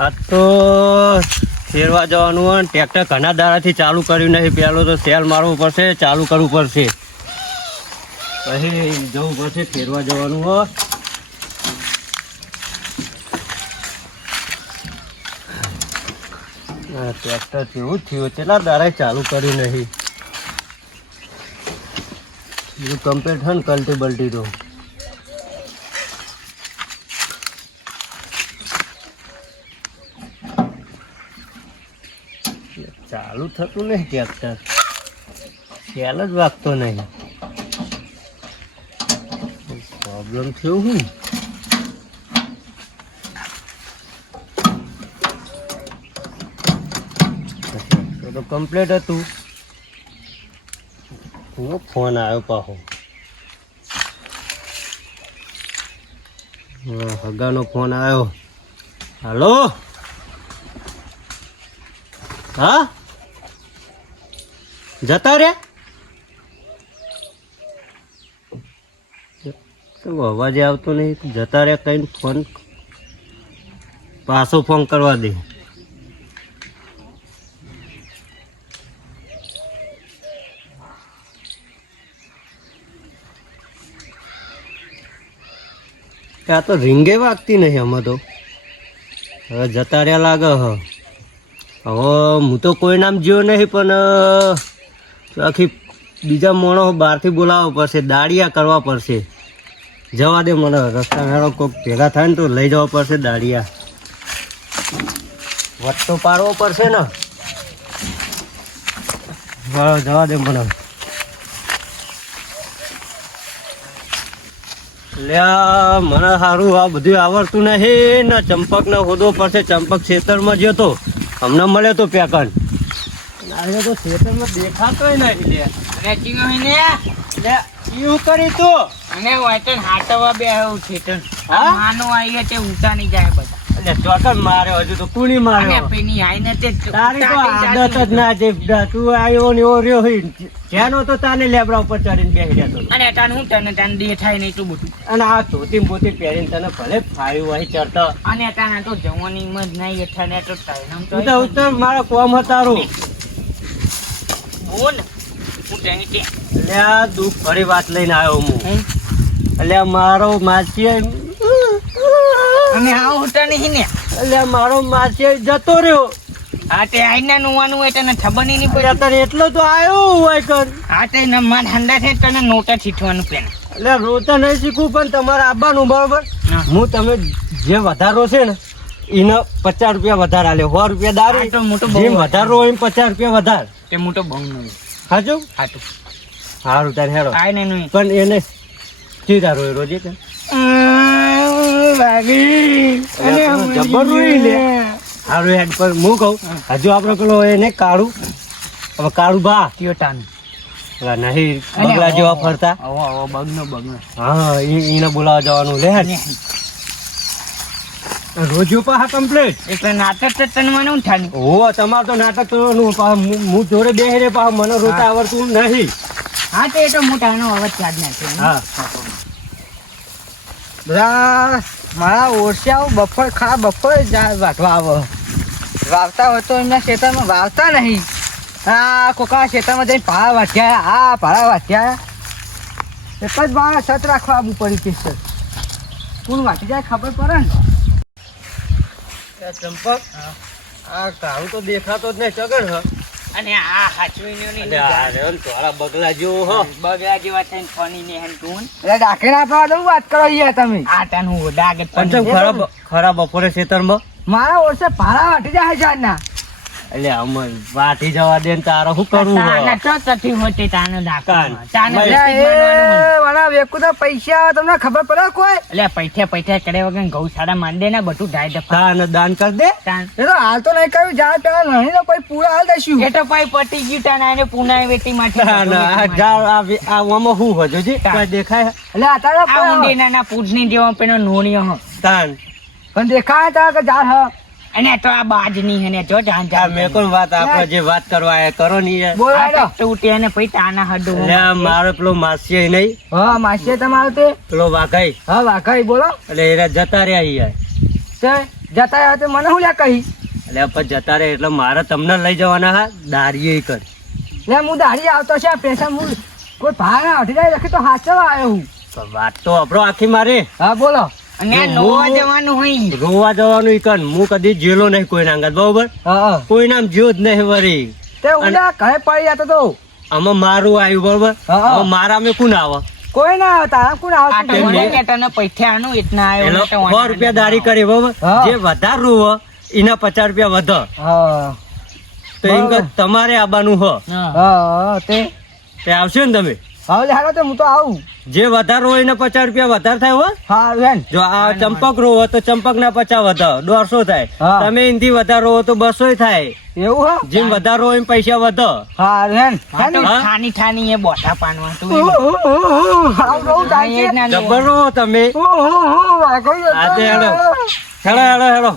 આ તો ફેરવા જવાનું હોય ટ્રેક્ટર ઘણા દાડાથી ચાલુ કર્યું નહીં. પેલો તો સેલ મારવું પડશે, ચાલુ કરવું પડશે, પછી જવું પડશે. ફેરવા જવાનું હોય. ટ્રેક્ટર કેવું થયું? કેટલા દાડા ચાલુ કર્યું નહીં. બીજું કમ્પ્લીટ છે ને કલ્ટી બલ્ટી તો. ચાલુ થતું નહીં ટ્રેક્ટર, ખ્યાલ જ વાગતો નહીં. પ્રોબ્લેમ થયો હું. તો કમ્પ્લીટ હતું. ફોન આવ્યો પાછો. હગાનો ફોન આવ્યો. હાલો, હા જતા રે. અવાજ આવતો નહીં. જતા રે કઈ ફોન પાછો ફોન કરવા દે. આ તો રીંગે વાગતી નહીં આમાં તો. હવે જતા રહ્યા લાગે. હવે હું તો કોઈ નામ જ્યો નહીં, પણ આખી બીજા માણસો બહારથી બોલાવવા પડશે, દાડિયા કરવા પડશે. જવા દે મને. રસ્તા હેરો કોઈક ભેગા થાય ને તો લઈ જવા પડશે દાડિયા. વટ તો પાડવો પડશે ને. જવા દે મને. લ્યા મને સારું આ બધું આવડતું નહીં ને. ચંપક ને હોદવો પડશે. ચંપક ખેતરમાં ગયો તો હમણાં મળ્યો તો પેકન. આજે તો ખેતરમાં દેખાતો નહીં. એવું કરી તું અને વાટન હાટવા બે ખેતર માનો આવી તે ઊંચા નહીં જાય બધા. એટલે ચોકન માર્યો. હજુ તો કુણી માર્યો. પેની આઈને તે તારી તો આદત જ ના છે. તું આવ્યો ને એવો રહ્યો હોય. જેનો તો તાને લેબડા ઉપર ચડીને બેસી જતો. અને તાન હું તને દેખાય નહીં તું બધું. અને આ ધોતી બોતી પહેરીને તને ભલે ફાવ્યું હોય ચડતો. અને તાના તો જવાની મજ નહીં એઠા ને તો ટાઈમ તો ઉતર ઉતર મારા કોમ હતારું. બોલ હું તેની તે એટલે આ દુઃખ ભરી વાત લઈને આવ્યો હું. એટલે મારો માસી અમે આવ હોતા નહીં ને. એટલે મારો માસી જતો રહ્યો. હા તે આઈના નુવાનું હોય તને ખબર નહીં પડી. અત્યારે એટલો તો આવ્યો હોય કર. હા તે માર ઠંડા છે તને નોટા છીઠવાનું પેન. એટલે રોતા નહીં શીખવું, પણ તમારે આવવાનું બરોબર. હું તમે જે વધારો છે ને એને 50 રૂપિયા વધારે આલે. 100 રૂપિયા દારૂ તો મોટો જેમ વધારો હોય એમ 50 રૂપિયા વધારે. તે મોટો બહુ નહીં સાચું હાટું સારું તારે હેરો. આઈ ને નહીં પણ એને સીધા રોય રોજે જબર રોઈ લે. સારું હેડ પર હું કહું હજુ આપડે પેલો એને કાળું હવે કાળું બા કયો તાન નહીં બગલા જેવા ફરતા. બગનો હા એને બોલાવવા જવાનું લે. રોજો પાહા કમ્પ્લીટ. એટલે નાટક તો તને મને હું થાની. હો તમારે તો નાટક કરવાનું. હું જોડે બેહી રે પાછા મને રોતા આવડતું નહીં. હા તો એ તો મોટા એનો અવાજ ચાજ નાખે. હા બધા મારા ઓરસ્યાઓ બફોર ખા બફોર વાટવા આવે. વાવતા હોય તો એમના ખેતરમાં વાવતા નહીં. આ કોકા ખેતરમાં જઈને પાળા વાટ્યા. હા પાળા વાટ્યા એક જ મારા સત રાખવા આવવું પડી કે સર કોણ વાટી જાય ખબર પડે ને. ચંપક આ કાળું તો દેખાતો જ નહીં. ચગડ હ અને આ હાચવીને થોડા બગલા જેવો હો. બગડા જેવા થઈને ફની ને હેન તું એટલે ડાકે ના પાડો વાત કરો યાર તમે. આ તાન હું ડાગે પણ ખરા બપોરે ખેતરમાં મારા ઓરસે પાળા વાટી જાય જાના. એટલે અમર વાટી જવા દે ને તારે શું કરવું? તાને તો તઠી હોતે તાને ડાકા તાને વાળા વેકુદા પૈસા તમને ખબર પડે કોઈ? એટલે પૈઠે કરે વગર ગૌશાળા માંડે ને બધું ઢાઈ દફા તાને દાન કર દે. તાન એ તો હાલ તો નહીં કર્યું. જા પેલા નહીં તો પછી પૂરા હાલ દઈશું. એ તો પાઈ પટી ગયું તાને આને પુનાય વેટી માટે આમાં શું હજુ જી કોઈ દેખાય? એટલે અત્યારે આ ઊંડીના ના પૂજની જેવો પેલો નોણિયો હ તાન પણ દેખાય તા કે જા હ અને તો આ બાજની હે ને જો જાન આ મેં કોણ વાત આપણે જે વાત કરવા આયા કરો ને યાર. બોલાડો. તૂટે ને પછી તાના હડું એટલે મારો પેલો માસી નહીં હા માસી તમારે તે પેલો વાઘાઈ હા વાઘાઈ બોલો એટલે એરા જતા રહ્યા યાર. તે જતા રહ્યા તો મને શું લે કહી એટલે પણ જતા રહે એટલે મારે તમને લઈ જવાના હા દારીએ કર લે હું દાડી આવતો છે પૈસા હું કોઈ ભાઈ ના અઢી રાખી તો હાચવા આવ્યો હું પણ વાત તો આપણો આખી મારે હા બોલો અને નોવા જવાનું હોય રોવા જવાનું ઈ કર હું કદી જેલો નહીં કોઈના અંગત બરોબર હા કોઈ નામ જ્યો જ નહીં વરી તે ઉડા ઘરે પડી જતો તો આમાં મારું આવ્યું બરોબર હા. હવે મારા મેં કોણ આવે કોઈ ના આવતા કોણ આ તો આવતું તે મને મેં- નેટાનો પૈઠાનું એટલા આવ્યો એટલે નેટો 100 રૂપિયા દારી કરી બરોબર હા. જે વધારે રોવો એના 50 રૂપિયા વધે હા તો એમ કે બરોબર. તમારે આવવાનું હો હા. હા તે તે આવશે ને તમે હવે લે હાલો તો હું તો આવું જે વધારે હોય એને 50 રૂપિયા વધારે થાય હો હા બેન જો આ ચંપક રોવો તો ચંપક ના 50 વધે 150 થાય હા. તમે એનથી વધારે રોવો તો 200 થાય એવું હા જેમ વધારે હોય એમ પૈસા વધે હા બેન આ તો હા? ઠાની ઠાની એ બોઠા પાનવા તું આવું બહુ થાય છે જબર રોવો તમે આજે હેડો હેડો હેડો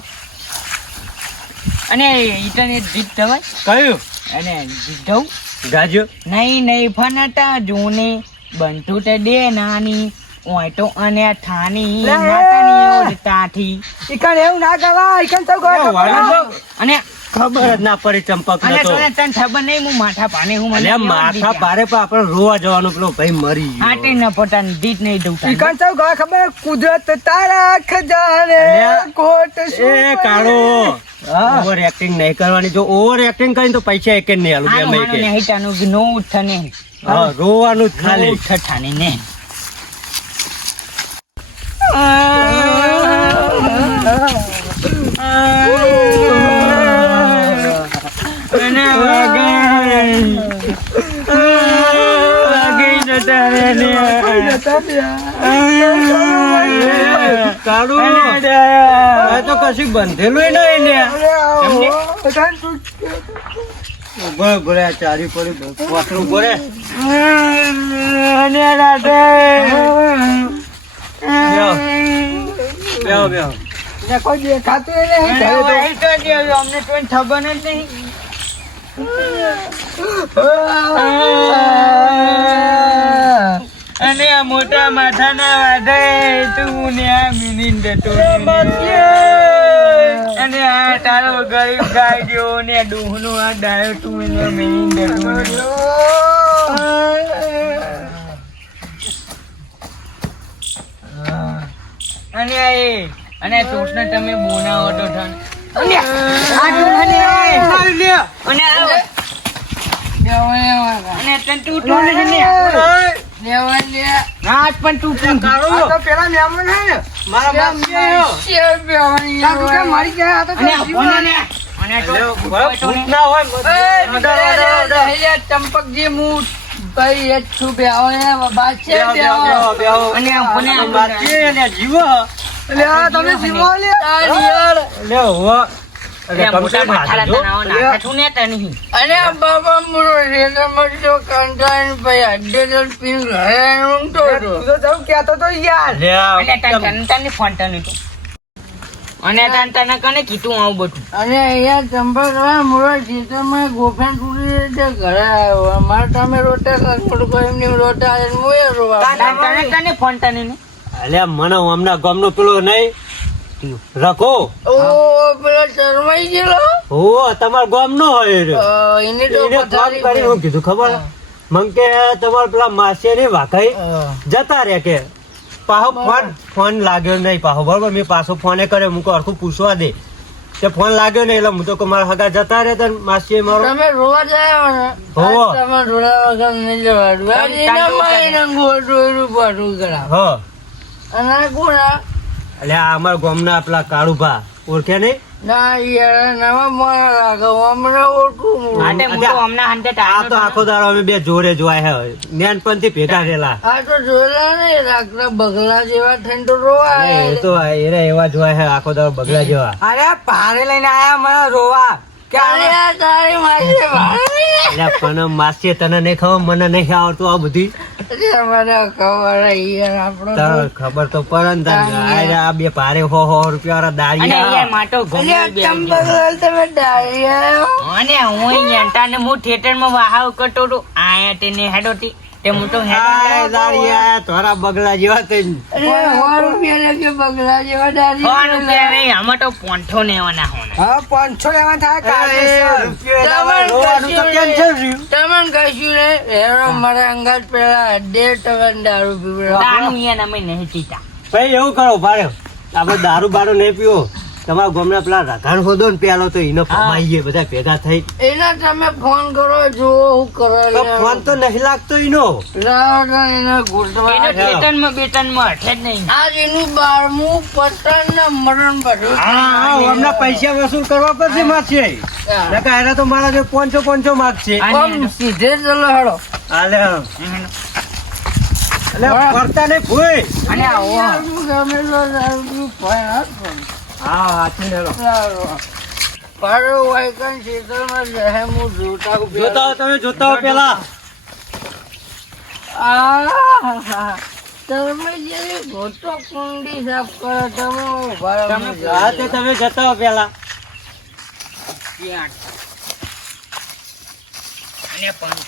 અને ઇન્ટરનેટ જીત થવાય કયું અને જીતવું ગાજો નહીં ફનટા જૂની બંટુ તે દે નાની ઓય અને ઠાની લે. માતાની ઓળતાથી ઈકણ એવું ના કરવા ઈકણ તો કોઈ અને ખબર જ ના પડી ચંપક અને નતો તને તને ખબર નહીં હું માથા પાને હું મને એટલે માથા પારે પણ આપણે રોવા જવાનું પેલો ભાઈ મરી આટે ગયો ન પટાન દીત નહીં દઉં ઈકણ તો કોઈ ખબર કુદરત તારા ખજાને અલ્યા, કોટ એ કાળો હા. ઓવર એક્ટિંગ નહીં કરવાની જો ઓવર એક્ટિંગ કરીને તો પૈસા એક નહીં આલું બે આનું મેં કે નહીં ટાનું નો ઉઠ ને હા રોવાનું જ ખાલી ઉઠ ઠાની ને અને કાળુ આ તો કશું બંધેલું નહીં લે ઉભો આ ચારી પડી પાછળ ઉભો રે બેહો બેહો કોઈ દેખાતું નહીં અમને કોઈ ખબર જ નહીં અને આ મોટા માથાના વાદે તું ને આ મિનિંદ અને આ તારો ગરીબ ગાય જેવો ને ડૂહનો આ ડાયો તું ને મિનિંદ અને આ એ અને ચોટને તમે બોનાવો તો થન અને આ ડૂહને અને અને તને તૂટો ને રાત પણ તૂટું આ તો પેલા મહેમાન હે ને મારા માસી આવ્યો. તારું કે મરી ગયા આ તો અને આ બોનાને અને તો ભૂત ના હોય ચંપકજી હું ભાઈ એક છું બે બાદ છે બેહો, બેહો. અને આ બોને આ માસી અને જીવો તમે જીવો લે લે હોવા એટલે મોટા કમસે માથાના જો તણાવો નાખે છું ને તને નહીં અને બાબા મુરો રેલમાં જો કંટાળ ભાઈ અડ્ડે પીન ઘરે ઊંઘતો હતો તું તો જાવ કહેતો તો યાર લે આ અને તને ફોન તને તો અને તને કને કીધું આવું બધું અને અહીંયા ચંપકભાઈ મુરો ખેતરમાં ગોફેન તૂટી રીતે ઘરે આવ્યો અમારે તમે રોટા કરતો એમની રોટા આવીને મુએ રોવા તને ફોન તને નહીં અલ્યા મને હમણાં ગામનો પેલો નહીં રખો ઓ પેલો શરમાઈ ગયેલો હો તમારા ગામનો હોય રે. એની તો એને ફોન કરી હું કીધું ખબર મન કે તમારા પેલા માસી ને વાખાઈ જતા રે કે પાછો ફોન લાગ્યો નહીં પાછો બરોબર મેં પાછો ફોને કર્યો મુકો હરખું પૂછવા દે તે ફોન લાગ્યો નહીં એટલે હું તો કે મારા હગા જતા રે તો માસી મારો તમે રોવા જાય ને હોવો. આજ તમે રોડા વગર નહીં જવાનું આજ એના માઈને ગોળું પાડું કરા હ અને કોના એટલે આ અમારા ગામના પેલા કાળુભા ઓળખ્યા નહીં ના યાર નવા મોડા લાગે હમણાં ઓળખું હું. આટે હું તો હમણાં હંતે આ તો આખો દાડો અમે બે જોડે જોયા હે જ્ઞાનપંથી ભેગા રહેલા આ તો જોયેલા ને રાખલા બગલા જેવા થઈને તો રોવા એ તો એરે એવા જોયા હે આખો દાડો બગલા જેવા અરે પારે લઈને આયા મને રોવા કે અરે આ તારી માસી ભારે એટલે પણ માસી તને નહીં ખબર મને નહીં આવડતું આ બધી મને ખબર યાર આપણો તને ખબર તો પડે ને તને આ બે ભારે 100 રૂપિયા વાળા અને દાળિયા અહીંયા માટો ઘૂમી ચંપકલાલ તમે ડાળી આવ્યો અને હું યંટાને હું થિયેટરમાં વાહાવ કરતો હતો આયા તેને હેડોતી તે હું તો આ દાળિયા થોડા બગલા જેવા થઈ. અરે 100 રૂપિયા લેજો બગલા જેવા દાઢી. 100 રૂપિયા નહીં, આમાં તો 500 લેવાના હોના. હા 500 લેવા થાય એ કાયદેસર. રૂપિયા એના રોવાનું તો cancel રહ્યું. તમને કશું નહીં, હેરો મારા અંગાત પેલા 1.5 દારૂ પીવડાવો. દારૂ યાર અમે નહીં પીતા. ભાઈ એવું કરો ભાડે આપણે દારૂ બારૂ નહીં પીવો. તમારા ગામના પેલા રાધાણ હોદો ને પેલો તો એને ફમાઈએ બધા ભેગા થઈ. એના તમે ફોન કરો જો હું કરે તો ફોન તો નહીં લાગતો ઈનો. એના ખેતરમાં બેતનમાં હઠે જ નહીં. આજ એનું 12મું પતન ને મરણ બધું. હા અમને પૈસા વસૂલ કરવા પડશે માગશે. નકા એના તો મારા જો 500 માગશે. આમ સીધે ચલો હેડો. હાલે એટલે ફરતા નહીં ભૂઈ. અને આવો ગમે તો દારૂ ફોન આપો. હા હાથી લેલો. પાડો વાયકન ખેતરમાં રહે હું જોતા હું જોતા હો તમે જોતા હો પેલા. તમે જે ગોટો કુંડી સાફ કરો તમે ઉભા રહો. હા તે તમે જતા હો પેલા. અને પણ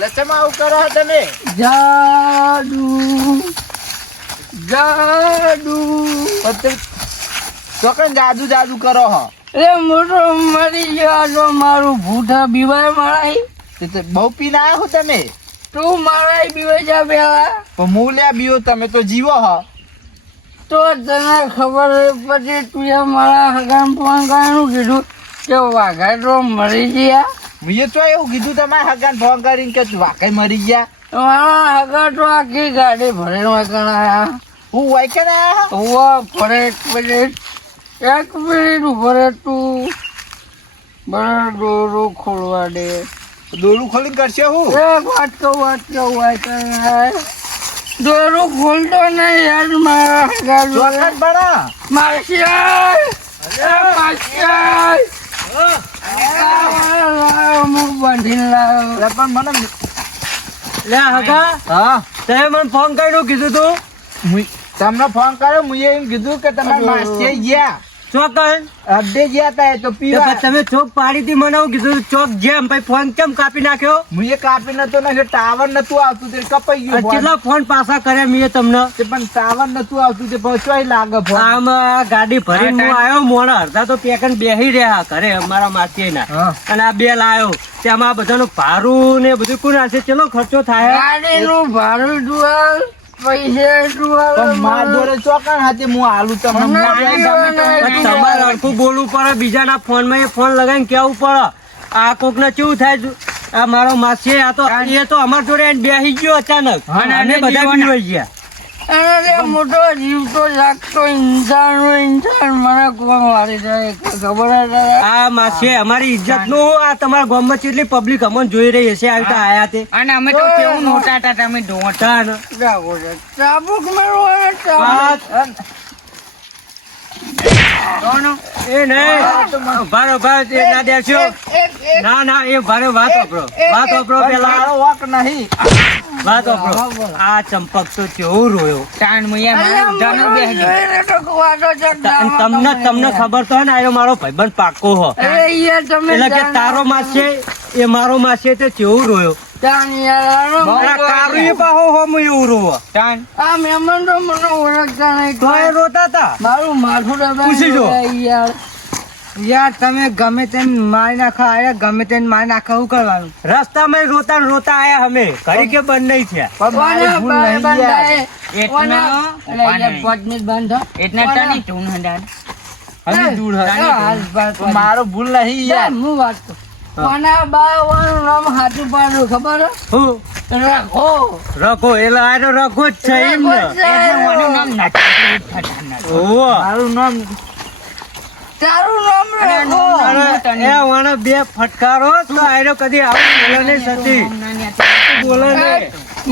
લચમાં આવું કરો તમે. જાદુ જાદુ ચોકન જાદુ જાદુ કરો હો. એ મોટો મરી ગયો તો મારું ભૂઠા બીવાય મારાય. તે તો બહુ પીને આવ્યા હો તમે. તું મારાય બીવાય જા પેલા પણ મૂલ્યા બીઓ તમે તો જીવો હો. તો તને ખબર પછી તું એ મારા હગામ ફોન કરવાનું કીધું કે વાઘા તો મરી ગયા. મેં તો એવું કીધું તમારે હગાન ફોન કરીને કે વાકઈ મરી ગયા. મારા હગા તો આખી ગાડી ભરીને વાંકણ આયા. હું વાયકન આયા. ઉવા ફરે એક મિનિટ ઉભરે તું બરાબર દોરું ખોલવા દે. દોરું ખોલીને કરશે હું. એક વાત કહું વાંકણ આયા. દોરું ખોલતો નહીં યાર મારા હગા ચોકન બના. મારશિયાલ અમુક બાંધીને લાવ્યો. પણ મને લે હગા હા તે મને ફોન કર્યો કીધું તું. તમને ફોન કર્યો મુએ એમ કીધું કે તમે માસી ગયા ચોકન અડે ગયા તા એ તો પીવા. તમે ચોક પાડી હતી મને હું કીધું ચોક જેમ ભાઈ ફોન કેમ કાપી નાખ્યો. મુએ કાપી નતો ને ટાવર નતું આવતું તે કપાઈ ગયું ફોન. કેટલા ફોન પાછા કર્યા મેં તમને. તે પણ ટાવર નતું આવતું તે પહોંચવાય લાગે ફોન. આમ ગાડી ભરીને હું આવ્યો મોડા અડધા તો પેકન બેહી રહ્યા ઘરે અમારા માસીના. હા. અને આ બે લાયો તેમાં આ બધાનું ભારું ને બધું કોણ હશે ચલો ખર્ચો થાય. ગાડીનું ભાડું જુવાલ પૈસા જુવાલ પણ માર જોડે ચોકન હાથે હું આલુ તમને. મને ગમે તે પીવા તમે તમારે હરખું બોલવું પડે બીજાના ફોનમાં એ ફોન લગાવીને કેવું પડે. આ કોક ને કેવું થાય આ મારો માસી આ તો એ તો અમાર જોડે આઈને બેસી ગયો અચાનક. અને બધા બીવાઈ ગયા. અરે મોટો જીવ તો લાગતો ઇન્સાન મને કોણ મારી જાય ખબર હે. આ માસી અમારી ઇજ્જત નું આ તમારા ગામમાં કેટલી પબ્લિક અમને જોઈ રહી હશે આવી રીતે આયા તે. અને અમે તો કેવું નોટા હતા તમે તાન. ચાબુક મારવાનો એ નહીં ભારો ભાર એ ના દેશો. ના એ ભારે વાત વાપરો પેલા મારો વાંક નહીં. વાત વાપરો. આ ચંપક તો કેવું રોયો. તમને ખબર તો હે ને આ મારો ભાઈબંધ પાકો હો. એટલે કે તારો માસે એ મારો માસે તે કેવું રોયો. કારું એ પાહો હો હું એવું રોવો. આ મહેમાન તો મને ઓળખતા નહીં તો એ રોતા હતા. મારું માથું પૂછી જો. યાર યાર તમે ગમે તેમ મારી નાખો આયા ગમે તેમ મારી નાખો શું કરવાનું. રસ્તામાં રોતા ને રોતા આયા અમે ઘડી કે બંધ નહીં થયા. પણ મારી ભૂલ નહીં યાર. હજી દૂર હે. મારો ભૂલ નહીં યાર. હું વાત કરું કોના બાવાનું નામ હાથું પાડું ખબર હે? હું રાખો રખો એટલે આનો રખો જ છે એમ ને. ઓહો. મારું નામ તારું નામ રાખો અને એ વાણા બે ફટકારો તો આનો કદી આવું બોલે નહીં સતી. બોલે નહીં.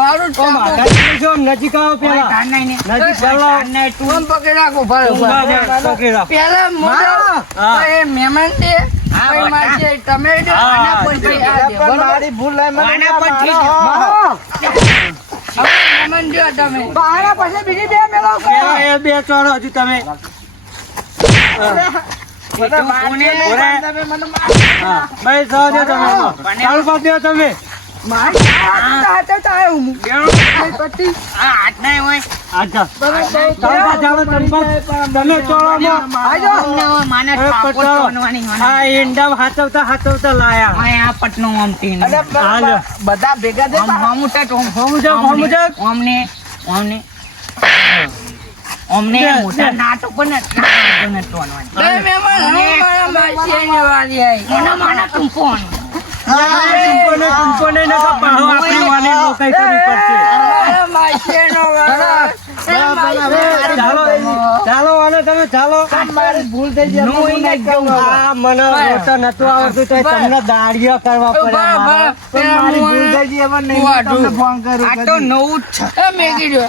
મારું તો માથા જો નજીક આવો પેલા. નજીક ચાલો. ફોન પકડી રાખો પકડી રાખો. પેલા મોટો હા. એ મહેમાન છે ભાઈ માસે તમે હા. આના પછી આ દે, પણ બરોબર? મારી ભૂલ નહીં. મને આના ના પછી મારો. મહેમાન જો તમે બહાના પછી બીજી બે મેળો કરો. પેલા એ બે ચોરો હજુ તમે હા ભાઈ સહજો તમે ચાલુ કરી દો તમે મારી હાથે તો આવ્યો હું. પછી આજા ચાલો તમે ચોરોમાં આ ઈંડા હાચવતા લાયા અને બધા ભેગા થયા. મહેમાન હવે મારા માસીની વારી આવી. મારા માસીનો વારો. ચાલો અને તમે ચાલો મારી ભૂલ થઈ ગઈ. નો હું નહીં કહું. આ મને રોતા નતું આવડતું તો તમને દાડિયો કરવા પડે મારે. પણ મારી ભૂલ થઈ ગઈ. હવે નહીં હું તમને ફોન કરું. મેગી દો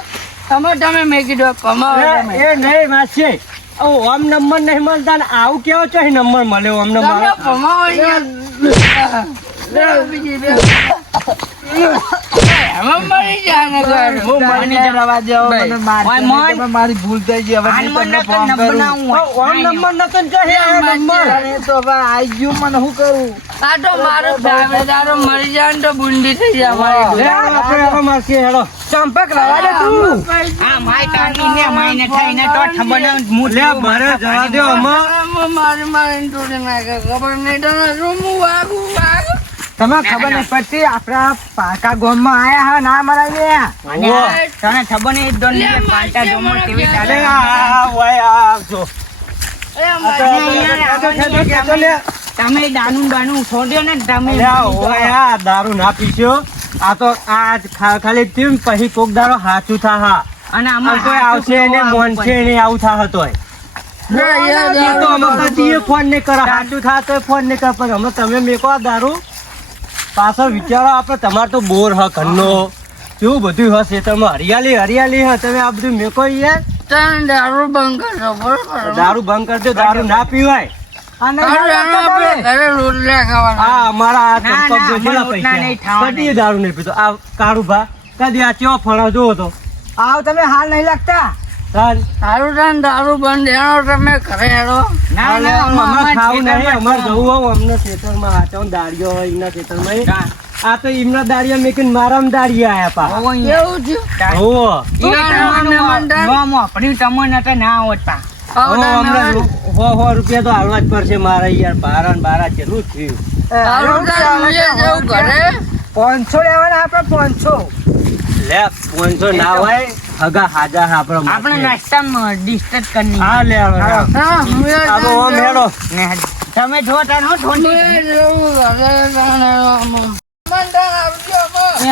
તમે મેગી દો કમાવો તમે. એ નહીં માસી આમ નંબર નહીં મળતા ને આવું કેવો છે નંબર મળ્યો અમને તમે મારો કમાવો યાર. લે બીજી લે. એમાં મરી જાય ને ઘર. હું મરીને રવા જાઉં. મને મારી પણ મારી ભૂલ થઈ ગઈ. હવે નહીં તમને ફોન કરું. આમ નંબર નતો ને જો હે આ નંબર અરે તો હવે આઈ ગયું. મને શું કરું? આ તો મારો દારો મરી જાય ને તો બુંદી થઈ જાય મારી. લે આપણે હવે માસી હેડો ચંપક રવા દે તું. લે મારે જવા દો અમાર મારી તોડી નાખે ખબર નહીં તને શું હું વાગું. તમે ખબર નહીં પડતી આપડા પાકા ગામમાં આયા હા ના મરાવ્યા. અરે આ ઓય આવજો તમે દાનું છોડ્યો ને તમે લે ઓય આ દારૂ ના પીશો આ તો આજ ખાલી ટીમ પછી કોક દારો હાચું થા હા અને આ કોઈ આવશે ને મોનશે ને આવું થા હતો તો અમે કદી ફોન નહીં કરો હાચું થા તો ફોન નહીં કરો પણ અમે તમે મેકો આ દારૂ પાછળ વિચારો આપણે તમારે તો બોર હ ઘરનો કેવું બધું હશે તમે હરિયાળી હ તમે આ બધું મેકો યાર તને દારૂ બંધ કરજો બરોબર. દારૂ બંધ કરજો દારૂ ના પીવાય અને ઘરે રોટલા ખાવાના. આ અમારા આ ના, ચંપક જો અમારા કેટલા રોટલા નહીં પૈસા ખાવાના. કદી દારૂ નહીં પીતો આ કાળુ ભા કદી આ ચેવો ફળો જોવો તો આવ તમે હાલ નહીં લાગતા. ચાલ સારું તને દારૂ બંધ એનો તમે ઘરે હેડો. અમારે ખાવું નહીં અમારે જવું હોય અમને ખેતરમાં હાચો દાડિયો હોય એમના ખેતરમાં આ તો એમના દાડિયા મેકીને મારામાં દાડિયા આયા પા એવું થયું. હોવો હમણાં સો રૂપિયા તો આવવા જ પડશે મારા યાર બારા ને બારા કેટલું થયું સારું તને જવું ઘરે. 500 લેવાના આપડે 500. લે 500 ના હોય હગા હાજા આપણે નાસ્તામાં ડિસ્ટર્બ કરી હા લે હવે આવો ઓમ હેડો તમે જો તાનો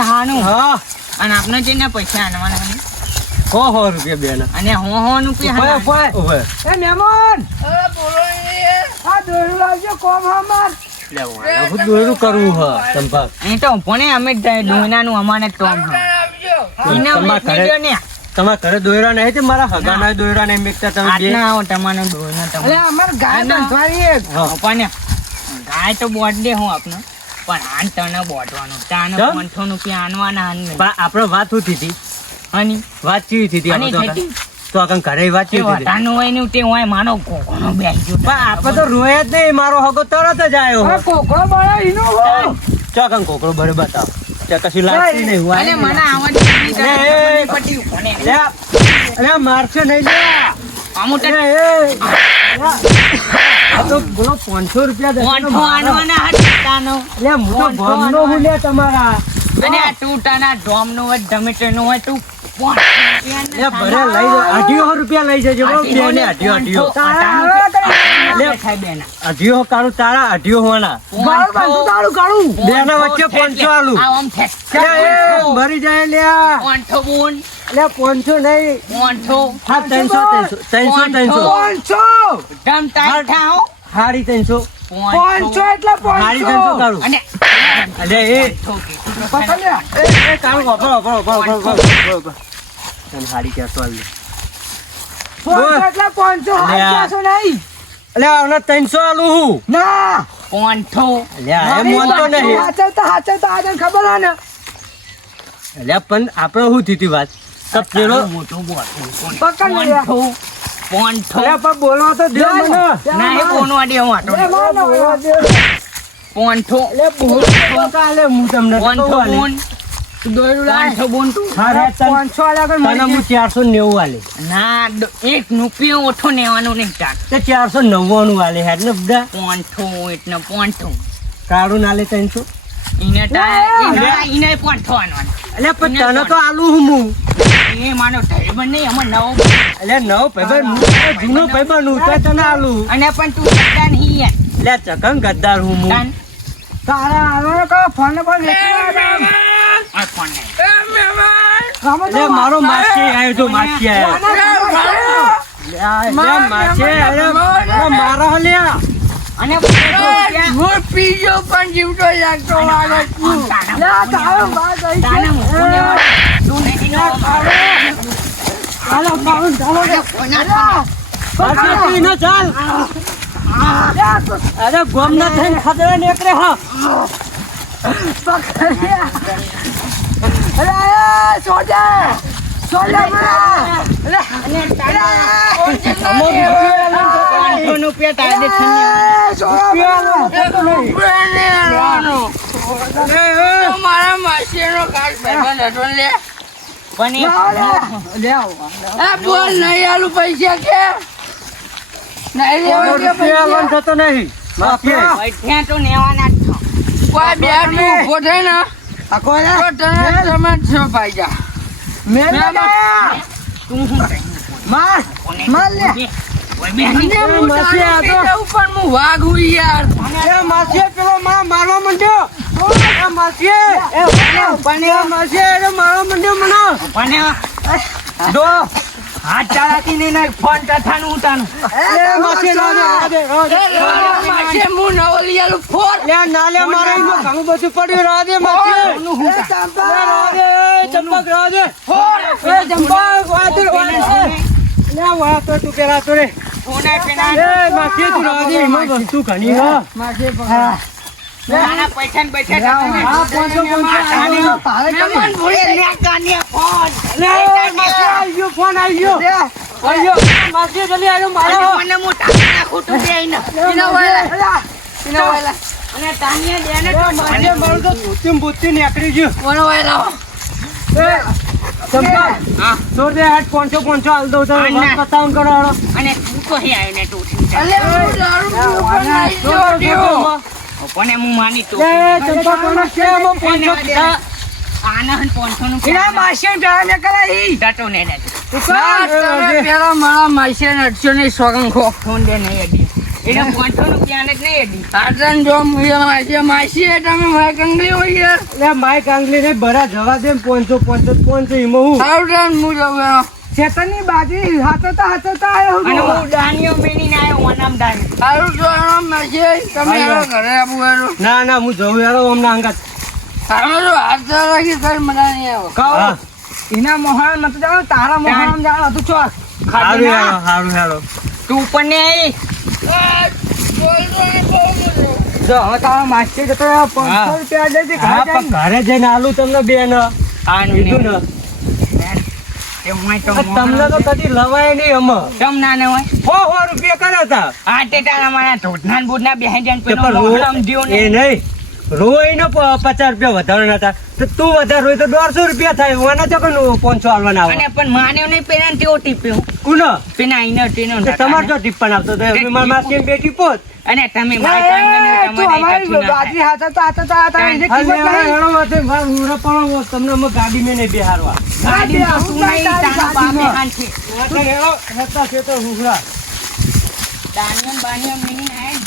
હાનું હા અને આપણે જેને પૈસા આનવાના સો રૂપિયા બેન અને હો નું પૈસા ઓવે એ મહેમાન આ દોરું લાવજો કોમ હમાર. હું દોરું કરવું હ ચંપક અહીં તો પણ અમે ડોનાનું અમાને ટોમ તમારા ઘરે દોયરા નહીં તે મારા હગા ના દોયરા નહીં મેકતા તમે બે આવો તમારો ડોનો અરે અમાર ગાય બંધવાની એક. હા. ગાય તો બોટ દે હું આપને પણ આન તને બોટવાનું તાને ચમ? 500 રૂપિયા આનવાના આન નહીં. પણ આપણે વાત શું થતી હની વાત કેવી થતી હની આપણે થતી તો આકન ઘરે વાત તે કેવી થતી વટાનું હોય ને તે હોય માનો કોકોનો બેસી ગયો પણ આપણે તો રોયા જ નહીં મારો હગો તરત જ આવ્યો આ કોકડો બળા ઈનો હો. ચોકન કોકડો બરે બતાવ ત્યાં કશું લાગતી નહીં હું અને આવી મને આવવાની એ, પટી કોને લે અરે મારશે નહીં લે અમુક એ, એ. આ તો બોલો 500 રૂપિયા દે કોન્ઠો આનવાના હટાનો લે હું તો ગમનો હું લે તમારા અને આ ટૂટાના ડોમનો હોય ટમેટોનો હોય તું લે ભરે લઈ જાઓ 250 રૂપિયા લઈ જજો બહુ બે ને 250 લે ખાઈ બેના 250 કાળું તારા 250 હોના ગાળું બાંધું તાળું ગાળું. બેના વચ્ચે 500 આલું આ આમ ફેક લે, એ મરી જાય લે કોન્ઠો બોન લે 500 નહીં કોન્ઠો હા 300 500. ડમ ટાઈટ થાઓ હારી 300 500 એટલે હારી 300 500. કાળું અને અલે એ પકડ લે. એ કાળું વપરો તને હારી 400 આલી 500 એટલે 500. લે. હાથ જાશો નહીં. લે આવના 300 આલું હું ના. કોન્ઠો લે એમ મોનતો નહીં હાચવતા હાચવતા આજે ખબર હે ને. એટલે પણ આપણે શું થયું તી વાત તો પેલો મોટો બોટો પકડ લે યાર. પોંઠો અરે પણ બોલવા તો દે મને ના એ બોનવા દે હું આટો બોલવા દે. પોંઠો એટલે બોલવા તો આલે હું તમને તો પોંઠો આલે. બોન દોયડું લાય. પોંઠો બોન તું હા રે તને 500 આલ્યા કર તને હું 490 આલે ના એક રૂપિયો ઓછો લેવાનો નહીં તાર તે 499 આલે હેડ ને બધા પોંઠો એટલે પોંઠો કાળું ના લે 300 ઈને તા ઈને પોંઠો આનવાનો એટલે પણ તને તો આલુ હું એ માનો ઢાઈબંધ નહીં અમાર નવો એટલે નવ ભાઈબંધ હું તો જૂનો ભાઈબંધ હું તો તને આલુ અને પણ તું સદ્દા નહીં યાર એટલે ચકન ગદ્દાર હું તાન તારા આલો કો ફોન પર લેખવા આ ફોન નહીં એટલે મારો માસી આવ્યો તો માસી આવ્યો લે માસી અરે મારા લ્યા અને હું પીજો પણ જીવતો લાગતો લાગે છું. લા તારો બાદ આવી તાને મૂકો લેવા તું નહીં ચાલો કાઉન ચાલો રે. માસી તું ન ચાલ અરે ગોમ ના થઈને ખતરા નીકળે હા અરે સોજે સોજે પોંઠોનું પેટ આડે મારા માસીનો કાર્ડ ભાઈબંધ હતો લે. પણ બોલ નહીં આલુ પૈસા કે નહીં લેવા કે પૈસા થતો નહીં માસી ત્યાં તો નેવાના જ છો કોઈ બે નું ઉભો થાય ને તો તને તમે છો પૈસા તું શું કહી માર માર લે. ઓય બેન માસી આ તો ઉપર હું વાઘ હું યાર. એ માસી પેલો મારવા માંડ્યો એ માસી એ માસી અરે મારવા માંડ્યો મને પણ દો હાથ ચાલાતી નહીં ને ફોન ટઠાનું ઉતાનું એ માસી રાધે માસે હું નવો લઈ આલું ફોન. લે ના લે મારા એમાં ઘણું બધું પડ્યું રાધે માસી રાધે ચંપક રાધે એ ચંપક વાદર લે વા તો તું પેલા તો રે ફોને પેલા એ માસી તું રાધે એમાં વસ્તુ ઘણી હા માસે પકડ. નાના પૈસા ને પૈસા હા 500 તારે મહેમાન ભૂલી લે કાને ફોન લે માસી આવી ગયો ફોન આવી ગયો માસી જલ્દી આવ્યો મારો મને મોટા નાખું તું દે ને પીના વાયલા પીના વાયલા અને તાનિયા દે ને એ માસી મારું તો ધોતી બોતી નીકળી ગયું કોનો વાયલા એ ચંપક હા છોડ દે હાથ 500 હાલ દઉં તો વાત બતાવું કરો હાલો અને તું તો હે આવીને તું અલે હું દારૂ પીવું પણ નહીં જો દેવો. પણ હું માની તું એ ચંપક કોનો કેમ 500 આનંદ 500 નું પીના માસે પેલા ને કરાઈ ડટો ને ને ના તમે પેલા મારા માસે ને 800 ની સોગન ખો. ફોન દે નહીં અડી એને 500 નું પ્યાન જ નહીં અડી આટન જો માસે માસે તમે મારા કંગલી હોય યાર. લે માઈક આંગલી ને બરા જવા દે 500 એમાં હું સારું ટાઈમ હું જાઉં ચેતનની બાજી હાથતા આવ્યો અને હું દાનિયો મેની આવ્યો વનામ દાની સારું જો માસે તમે યાર ઘરે આવું યાર. ના ના હું જઉં યાર હમણાં અંગાત સારું જો હાથ રાખી કર મજા નહીં આવો. હા એના મોહન મત જાવ તારા મોહન જાવ તું ચો સારું યાર સારું યાર તું પણ ને જો હવે તારા માસ્ટર જતો 500 રૂપિયા દે હા પણ ઘરે જઈને આલું તમને બેન કીધું ને તમને તો કદી લવાય નહીં અમે તમ ના ને હોય 100 રૂપિયા કર્યા હતા આ ટેટા મારા ધોધના બુધના બેહી જાય તે પેલો પણ મોહરમ જીવ ને એ નહીં રોઈ ને 50 રૂપિયા વધારે હતા તો તું વધારે રોય તો 150 રૂપિયા થાય વાના તો પણ 500 આલવાના આવે અને પણ માન્યો નહીં પેલા તેઓ ટીપ્યો કુનો પેલા આઈનો ટીનો તમારે તો ટીપ્પણ આપતો તો મારા માસી બેટી પોત અને તમે મારી કાંગને તમારે બાજી હાથતા એને તમને અમે ગાડી મેં નહીં બેહારવા ગાડી તું નહીં તારા બાપે હાંચી હતા છે તો હુકડા દાનિયન બાનિયન મેની આય